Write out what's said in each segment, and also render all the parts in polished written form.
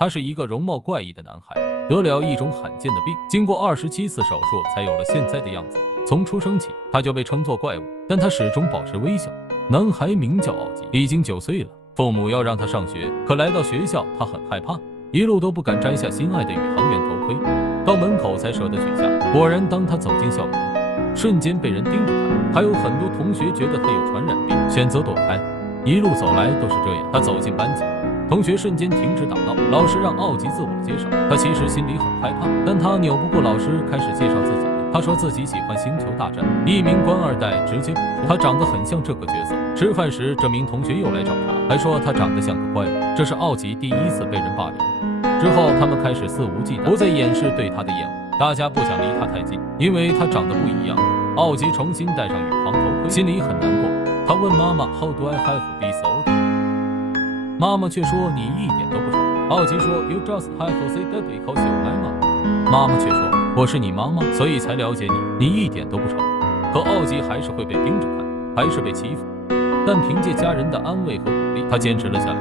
他是一个容貌怪异的男孩，得了一种罕见的病，经过27次手术才有了现在的样子。从出生起，他就被称作怪物，但他始终保持微笑。男孩名叫奥吉，已经9岁了。父母要让他上学，可来到学校，他很害怕，一路都不敢摘下心爱的宇航员头盔，到门口才舍得取下。果然，当他走进校园，瞬间被人盯着看，还有很多同学觉得他有传染病，选择躲开。一路走来都是这样。他走进班级，同学瞬间停止打闹，老师让奥吉自我介绍。他其实心里很害怕，但他扭不过老师，开始介绍自己。他说自己喜欢星球大战。一名官二代直接补充，他长得很像这个角色。吃饭时，这名同学又来找茬，还说他长得像个怪物。这是奥吉第一次被人霸凌。之后，他们开始肆无忌惮，不再掩饰对他的厌恶。大家不想离他太近，因为他长得不一样。奥吉重新戴上宇航头盔，心里很难过。他问妈妈 How do I have to be so old？ 妈妈却说你一点都不丑。奥吉说 You just have to say that because you are mom。妈妈却说我是你妈妈，所以才了解你，你一点都不丑。可奥吉还是会被盯着看，还是被欺负。但凭借家人的安慰和鼓励，他坚持了下来，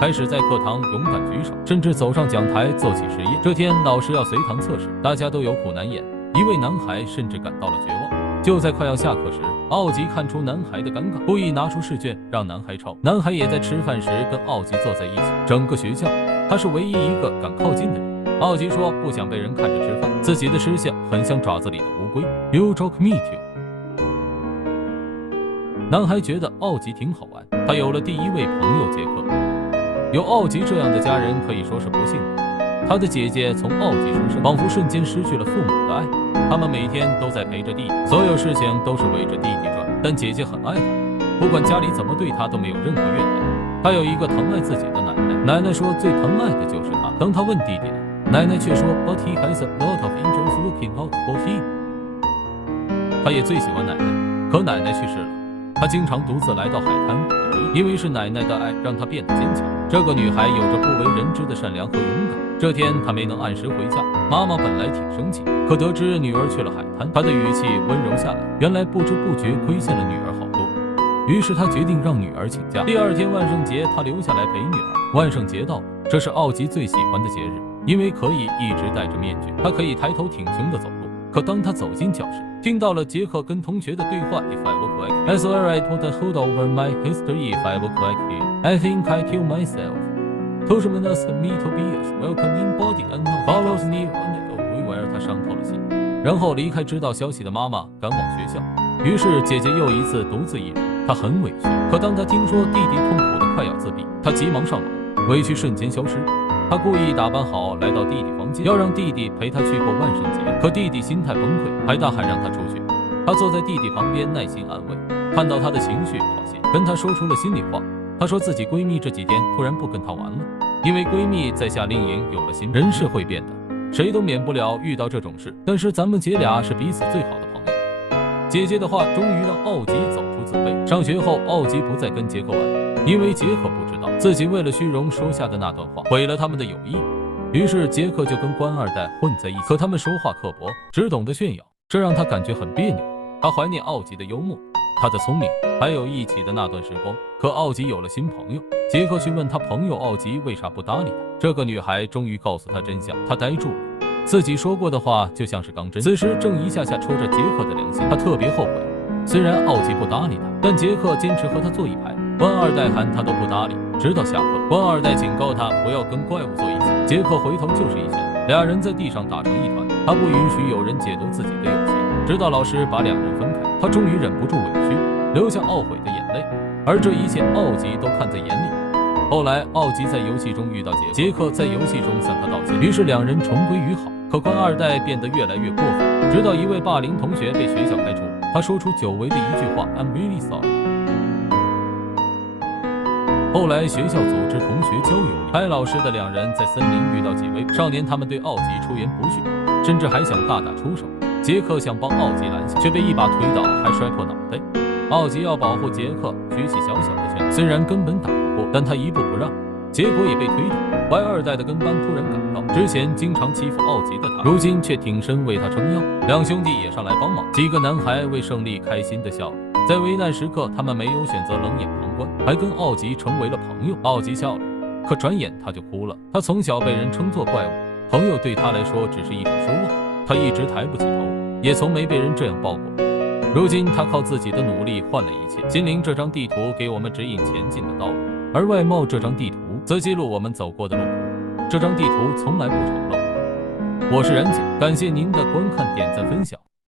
开始在课堂勇敢举手，甚至走上讲台做起实验。这天老师要随堂测试，大家都有苦难言，一位男孩甚至感到了绝望。就在快要下课时，奥吉看出男孩的尴尬，故意拿出试卷让男孩抄。男孩也在吃饭时跟奥吉坐在一起。整个学校，他是唯一一个敢靠近的人。奥吉说不想被人看着吃饭，自己的吃相很像爪子里的乌龟。You joke me too。男孩觉得奥吉挺好玩，他有了第一位朋友杰克。有奥吉这样的家人可以说是不幸的。他的姐姐从奥吉出生，仿佛瞬间失去了父母的爱。他们每天都在陪着弟弟，所有事情都是围着弟弟转。但姐姐很爱他，不管家里怎么对他都没有任何怨言。他有一个疼爱自己的奶奶，奶奶说最疼爱的就是他。当他问弟弟，奶奶却说 But he has a lot of angels looking out for him。 他也最喜欢奶奶，可奶奶去世了。他经常独自来到海滩，因为是奶奶的爱让他变得坚强。这个女孩有着不为人知的善良和勇敢。这天她没能按时回家，妈妈本来挺生气，可得知女儿去了海滩，她的语气温柔下来。原来不知不觉亏欠了女儿好多，于是她决定让女儿请假。第二天万圣节，她留下来陪女儿。万圣节到了，这是奥吉最喜欢的节日，因为可以一直戴着面具，他可以抬头挺胸地走路。可当他走进教室，听到了杰克跟同学的对话 If I look like you, I swear I put a hood over my history. If I look like you, I think I kill myself. Toshmanus me to be a welcoming body and follows me on the way。 他伤透了心，然后离开知道消息的妈妈，赶往学校。于是姐姐又一次独自一人，她很委屈。可当她听说弟弟痛苦的快要自闭，她急忙上楼，委屈瞬间消失。他故意打扮好来到弟弟房间，要让弟弟陪他去过万圣节。可弟弟心态崩溃，还大喊让他出去。他坐在弟弟旁边耐心安慰，看到他的情绪好些，跟他说出了心里话。她说自己闺蜜这几天突然不跟她玩了，因为闺蜜在夏令营有了心。人是会变的，谁都免不了遇到这种事，但是咱们姐俩是彼此最好的朋友。姐姐的话终于让奥吉走出自卑。上学后，奥吉不再跟杰克玩，因为杰克不知道自己为了虚荣说下的那段话毁了他们的友谊。于是杰克就跟官二代混在一起，可他们说话刻薄，只懂得炫耀，这让他感觉很别扭。他怀念奥吉的幽默，他的聪明，还有一起的那段时光。可奥吉有了新朋友，杰克去问他朋友奥吉为啥不搭理他。这个女孩终于告诉他真相，他呆住了，自己说过的话就像是钢针，此时正一下下戳着杰克的良心。他特别后悔，虽然奥吉不搭理他，但杰克坚持和他坐一排。官二代喊他都不搭理，直到下课，官二代警告他不要跟怪物坐一起。杰克回头就是一拳，俩人在地上打成一团。他不允许有人解读自己的友情，直到老师把两人分开，他终于忍不住委屈，流下懊悔的眼泪。而这一切奥吉都看在眼里。后来奥吉在游戏中遇到杰克在游戏中向他道歉，于是两人重归于好。可官二代变得越来越过分，直到一位霸凌同学被学校开除，他说出久违的一句话 I'm really sorry。后来学校组织同学郊游里，拍老师的两人在森林遇到几位少年，他们对奥吉出言不逊，甚至还想大打出手。杰克想帮奥吉拦下，却被一把推倒，还摔破脑袋。奥吉要保护杰克，举起小小的拳，虽然根本打不过，但他一步不让，结果也被推倒。官二代的跟班突然赶到，之前经常欺负奥吉的他，如今却挺身为他撑腰。两兄弟也上来帮忙，几个男孩为胜利开心的笑了。在危难时刻，他们没有选择冷眼旁观，还跟奥吉成为了朋友。奥吉笑了，可转眼他就哭了。他从小被人称作怪物，朋友对他来说只是一种奢望，他一直抬不起头，也从没被人这样抱过。如今他靠自己的努力换了一切。心灵这张地图给我们指引前进的道路，而外貌这张地图则记录我们走过的路途。这张地图从来不丑陋。我是然姐，感谢您的观看、点赞、分享。